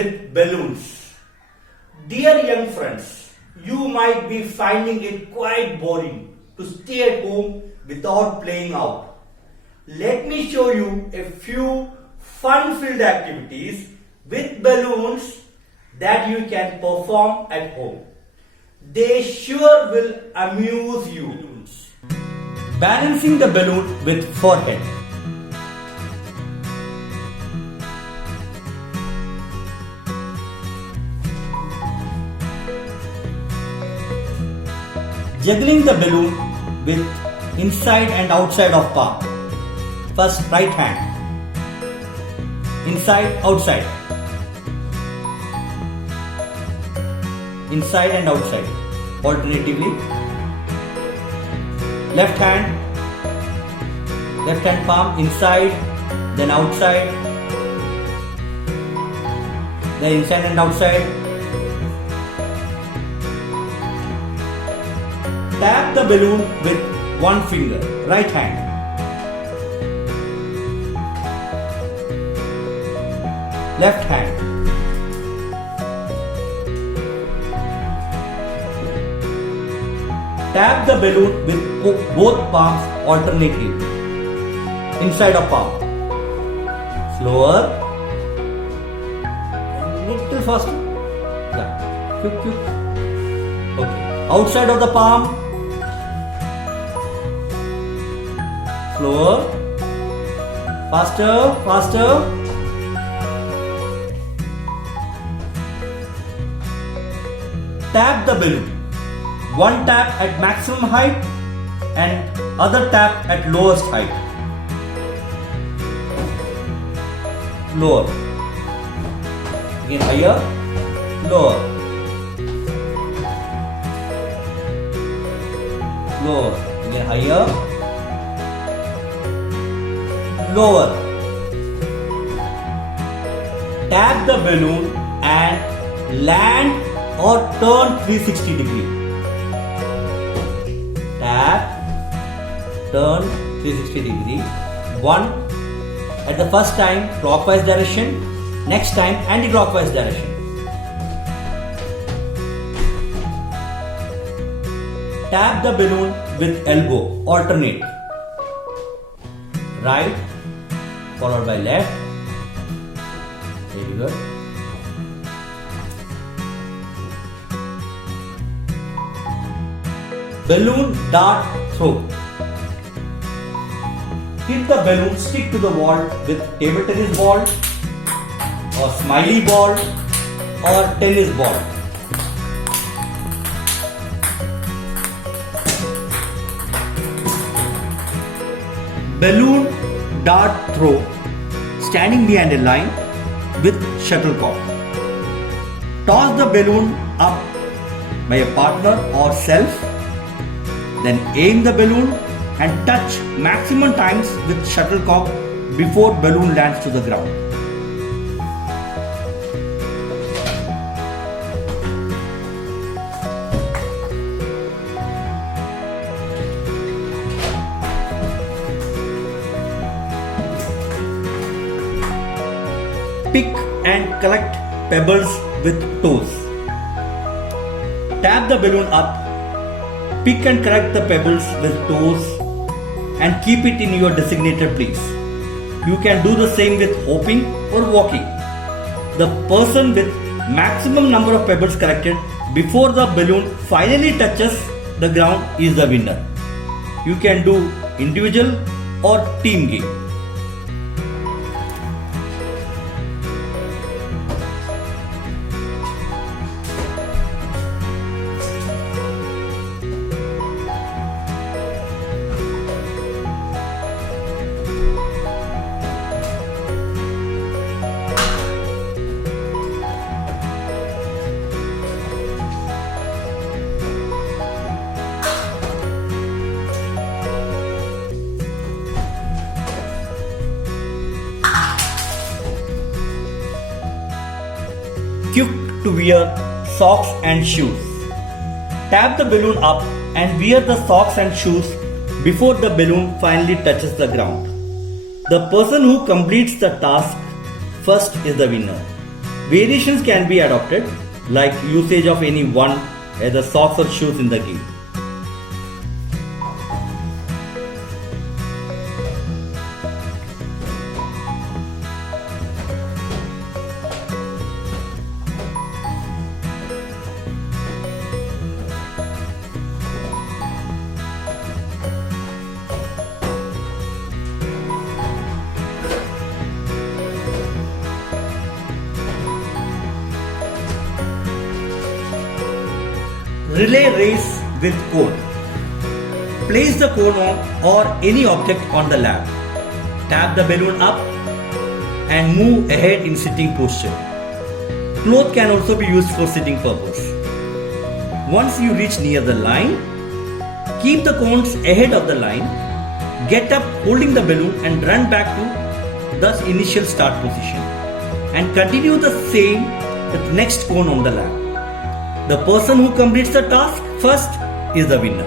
with balloons. Dear young friends, you might be finding it quite boring to stay at home without playing out. Let me show you a few fun-filled activities with balloons that you can perform at home. They sure will amuse you. Balancing the balloon with forehead. Juggling the balloon with inside and outside of palm. First right hand. Inside, outside. Inside and outside. Alternatively. Left hand palm inside, then outside, then inside and outside. Tap the balloon with one finger, right hand. Left hand. Tap the balloon with both palms alternately. Inside of palm. Slower. Little faster. Yeah. Quick. Okay. Outside of the palm. Slower. Faster. Tap the balloon. One tap at maximum height and other tap at lowest height. Lower. Again higher, lower. Lower. Again higher, lower. Tap the balloon and land or turn 360 degree. Tap, turn 360 degree. One at the first time clockwise direction, next time anti-clockwise direction. Tap the balloon with elbow, alternate. Right followed by left. Very good. Balloon dart throw. Hit the balloon stick to the wall with table tennis ball or smiley ball or tennis ball. Balloon dart throw standing behind a line with shuttlecock. Toss the balloon up by a partner or self. Then aim the balloon and touch maximum times with shuttlecock before balloon lands to the ground. Pick and collect pebbles with toes. Tap the balloon up. Pick and collect the pebbles with toes and keep it in your designated place. You can do the same with hopping or walking. The person with maximum number of pebbles collected before the balloon finally touches the ground is the winner. You can do individual or team game. Quick to wear socks and shoes. Tap the balloon up and wear the socks and shoes before the balloon finally touches the ground. The person who completes the task first is the winner. Variations can be adopted, like usage of any one as the socks or shoes in the game. Relay race with cone. Place the cone on or any object on the lap. Tap the balloon up and move ahead in sitting posture. Cloth can also be used for sitting purpose. Once you reach near the line, keep the cones ahead of the line. Get up holding the balloon and run back to the initial start position. And continue the same with next cone on the lap. The person who completes the task first is the winner.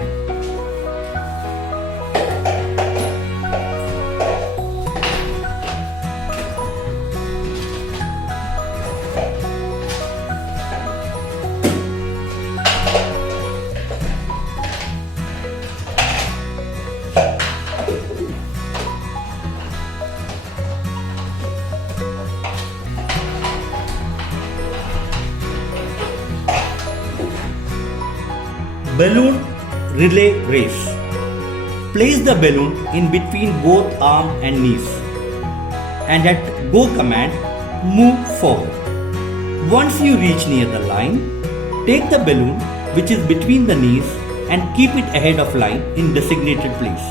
Balloon relay race. Place the balloon in between both arm and knees and at go command move forward. Once you reach near the line, take the balloon which is between the knees and keep it ahead of line in designated place.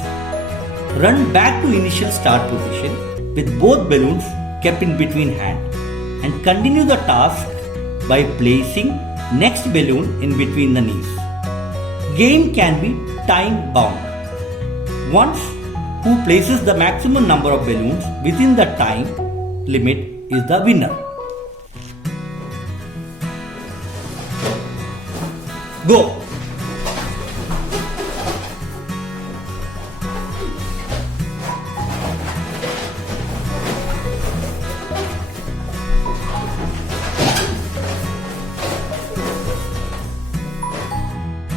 Run back to initial start position with both balloons kept in between hand and continue the task by placing next balloon in between the knees. Game can be time bound. Once who places the maximum number of balloons within the time limit is the winner. Go!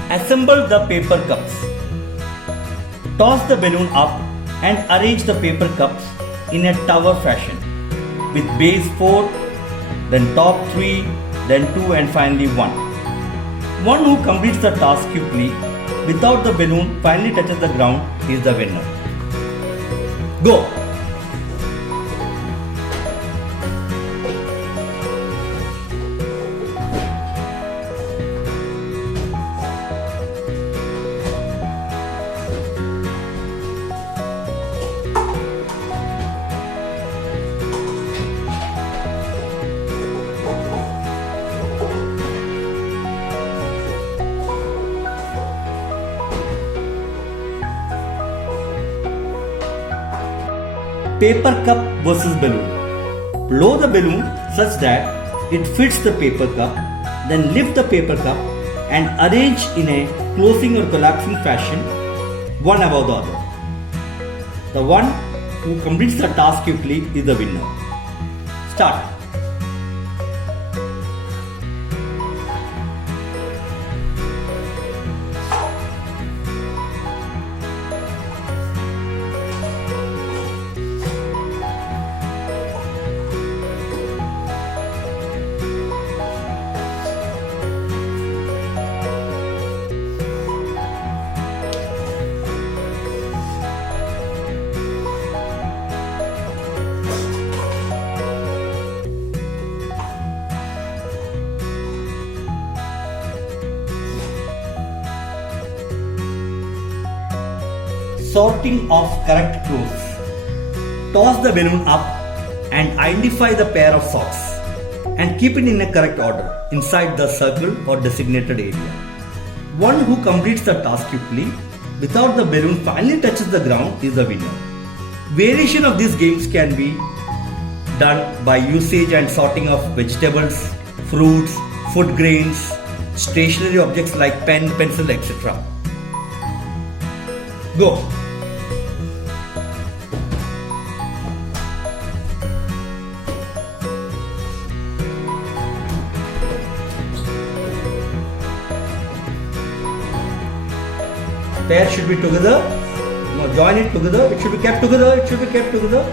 Assemble the paper cups. Toss the balloon up and arrange the paper cups in a tower fashion with base 4, then top 3, then 2 and finally 1. One who completes the task quickly without the balloon finally touches the ground is the winner. Go! Paper cup versus balloon. Blow the balloon such that it fits the paper cup, then lift the paper cup and arrange in a closing or collapsing fashion, one above the other. The one who completes the task quickly is the winner. Start. Sorting of correct clothes. Toss the balloon up and identify the pair of socks and keep it in a correct order inside the circle or designated area. One who completes the task quickly without the balloon finally touches the ground is the winner. Variation of these games can be done by usage and sorting of vegetables, fruits, food grains, stationary objects like pen, pencil, etc. Go! pair should be together. Now join it together. It should be kept together. It should be kept together.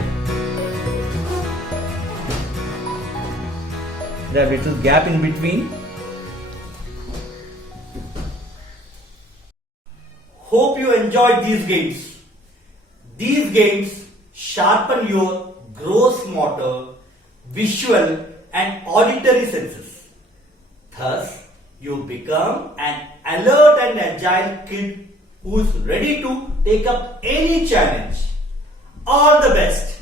There is a little gap in between. Hope you enjoyed these games. These games sharpen your gross motor, visual and auditory senses. Thus, you become an alert and agile kid who is ready to take up any challenge. All the best.